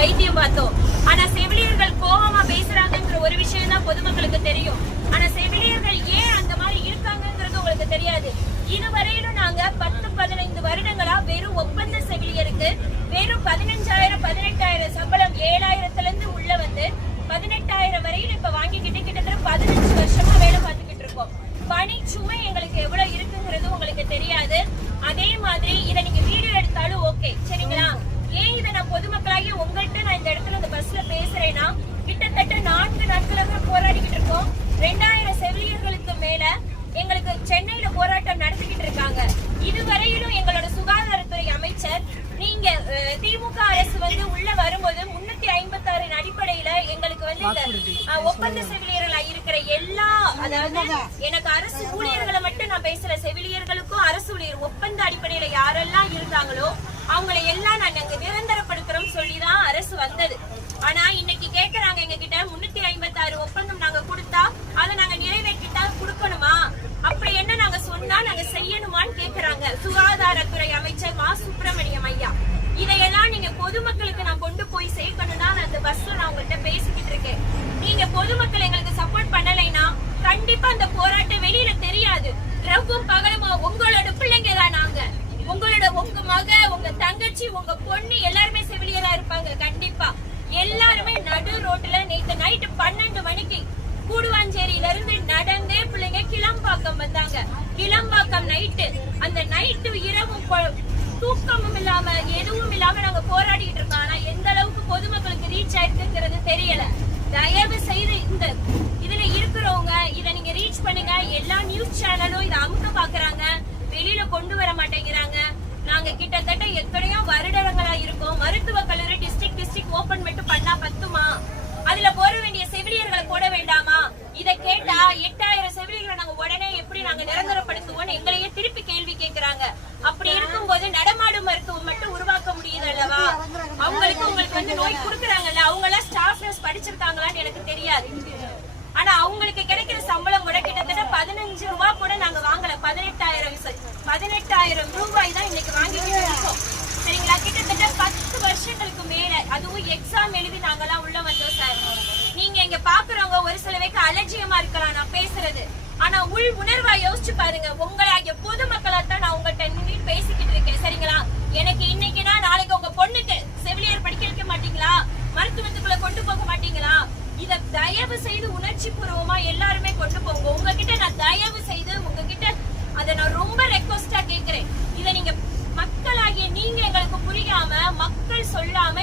வைத்தியம் பார்த்தோம். ஆனா செவிலியர்கள் கோபமா பேசுறாங்கன்ற ஒரு விஷயம் தான் பொதுமக்களுக்கு தெரியும். ஆனா செவிலியர்கள் ஏன் அந்த மாதிரி இருக்காங்கிறது உங்களுக்கு தெரியாது. இதுவரையிலும் நாங்க 10-15 வருடங்களா வெறும் ஒப்பந்த செவிலியருக்கு வெறும் 15,000 18,000 சம்பளம் 7,000ல இருந்து உள்ள வந்து 18,000 வரையிலும் இப்ப வாங்கிக்கிட்டு கிட்டத்தட்ட 15 வருஷமா வேலை பார்த்துக்கிட்டு இருக்கோம். பணி சுமை எங்களுக்கு எவ்வளவு இருக்குங்கிறது உங்களுக்கு தெரியாது. அதே மாதிரி இதை நீங்க வீடியோ எடுத்தாலும் ஓகே, சரிங்களா? ஏன் இதை நான் பொதுமக்களாகி உங்கள்கிட்ட நான் இந்த இடத்துல இந்த பஸ்ல பேசுறேன்னா, கிட்டத்தட்ட 4 நாட்களாக போராடிக்கிட்டு இருக்கோம். 2000 செவிலியர்களுக்கு மேல எங்களுக்கு சென்னையில போராட்டம் நடத்திக்கிட்டு இருக்காங்க. இதுவரையிலும் எங்களோட சுகாதாரத்துறை அமைச்சர் நீங்க திமுக அரசு வந்து உள்ள வரும்போது 356 அடிப்படையில எங்களுக்கு வந்து இந்த ஒப்பந்த செவிலியர்களா இருக்கிற எல்லா, அதாவது எனக்கு அரசு ஊழியர்களை மட்டும் நான் பேசுற, செவிலியர்களுக்கும் அரசு ஊழியர் ஒப்பந்த அடிப்படையில யாரெல்லாம் இருந்தாங்களோ அவங்களை எல்லாம் நாங்க நிரந்தரப்படுத்துறோம் சொல்லிதான் அரசு வந்தது. ஆனா இன்னைக்கு கேக்குறாங்க எங்க கிட்ட 356 ஒப்பந்தம் நாங்க கொடுத்தா அதை நாங்க நிறைவேற்றிட்டா கொடுக்கணுமா, அப்படி என்ன நாங்க சொன்னா நாங்க செய்யணுமான்னு கேக்குறாங்க சுகாதாரத்துறை அமைச்சர் மா சுப்பிரமணியம் ஐயா. இதையெல்லாம் நீங்க பொதுமக்களுக்கு நான் கொண்டு போய் சேர்க்கணும்னா நான் அந்த பஸ்ல நான் உங்கள்கிட்ட பேசிக்கிட்டு இருக்கேன். நீங்க பொதுமக்கள் எங்களுக்கு சப்போர்ட் பண்ணலைன்னா கண்டிப்பா அந்த போராட்டம் வெளியில தெரியாது. ரவும் பகலுமா உங்களோட பிள்ளைங்க தான் நாங்க, உங்க மக, உங்க தங்கச்சி, உங்க பொண்ணு எல்லாருமே செவிலியரா இருப்பாங்க. கண்டிப்பா எல்லாருமே நடு ரோட்ல நேத்து நைட்டு 12 மணிக்கு கூடுவாஞ்சேரியில இருந்து நடந்தே பிள்ளைங்க கிளம்பாக்கம் வந்தாங்க. கிளம்பாக்கம் நைட்டு, அந்த நைட்டு இரவும் தூக்கமும் இல்லாம எதுவும் இல்லாம நாங்க போராடிட்டு இருக்கோம். ஆனா எந்த அளவுக்கு பொதுமக்களுக்கு ரீச் ஆயிருக்குங்கிறது தெரியல. தயவு செய்து இந்த இதுல இருக்கிறவங்க இதை நீங்க ரீச் பண்ணுங்க. எல்லா நியூஸ் சேனலும் இதை அமுக்க பாக்குறாங்க, வெளியில கொண்டு வர மாட்டேங்கிறாங்க. நாங்க கிட்டத்தட்ட எத்தனையோ வருடங்களா இருக்கோம். மருத்துவ கல்லூரி டிஸ்ட்ரிக்ட் ஓபன் மட்டும் பண்ணா பத்துமா? அதுல போட வேண்டிய செவிலியர்களை போட வேண்டாமா? இதை கேட்டா 8000 செவிலியர்களை நாங்க உடனே எப்படி நாங்க நிரந்தரப்படுத்துவோம் எங்களையே திருப்பி கேள்வி கேட்கிறாங்க. அப்படி இருக்கும்போது நடமாடும் மருத்துவம் மட்டும் உருவாக்க முடியுது அல்லவா? உங்களுக்கு வந்து நோய் கொடுக்குறாங்கல்ல, அவங்க எல்லாம் ஸ்டாஃப் நர்ஸ் படிச்சிருக்காங்களான்னு எனக்கு தெரியாது. ஆனா அவங்களுக்கு கிடைக்கிற சம்பளம் கூட கிட்டத்தட்ட 15 ரூபாய் கூட நாங்க வாங்கல. 18,000 ரூபாய் தான் இன்னைக்கு வாங்கிட்டு இருக்கோம், சரிங்களா? கிட்டத்தட்ட 10 வருஷங்களுக்கு மேல, அதுவும் எக்ஸாம் எழுதி நாங்கெல்லாம் உள்ள வந்தோம் சார். நீங்க இங்க பாக்குறவங்க ஒரு சில பேருக்கு அலட்சியமா இருக்கலாம் நான் பேசுறது, ஆனா உள் உணர்வா யோசிச்சு பாருங்க. உங்களாகிய பொதுமக்களா தான் நான் உங்கள்கிட்ட நின்று பேசிக்கிட்டு இருக்கேன், சரிங்களா? எனக்கு இன்னைக்குன்னா நாளைக்கு உங்க பொண்ணுக்கு செவிலியர் படிக்க வைக்க மாட்டீங்களா? மருத்துவத்துக்குள்ள கொண்டு போக மாட்டீங்களா? இத தயவு செய்து உணர்ச்சி பூர்வமா எல்லாருமே கொண்டு போங்க. உங்ககிட்ட நான் தயவு செய்து உங்ககிட்ட அதை நான் ரொம்ப ரெக்வஸ்டா கேக்குறேன். இத நீங்க மக்களாகிய நீங்க எங்களுக்கு புரியாம மக்கள் சொல்லாம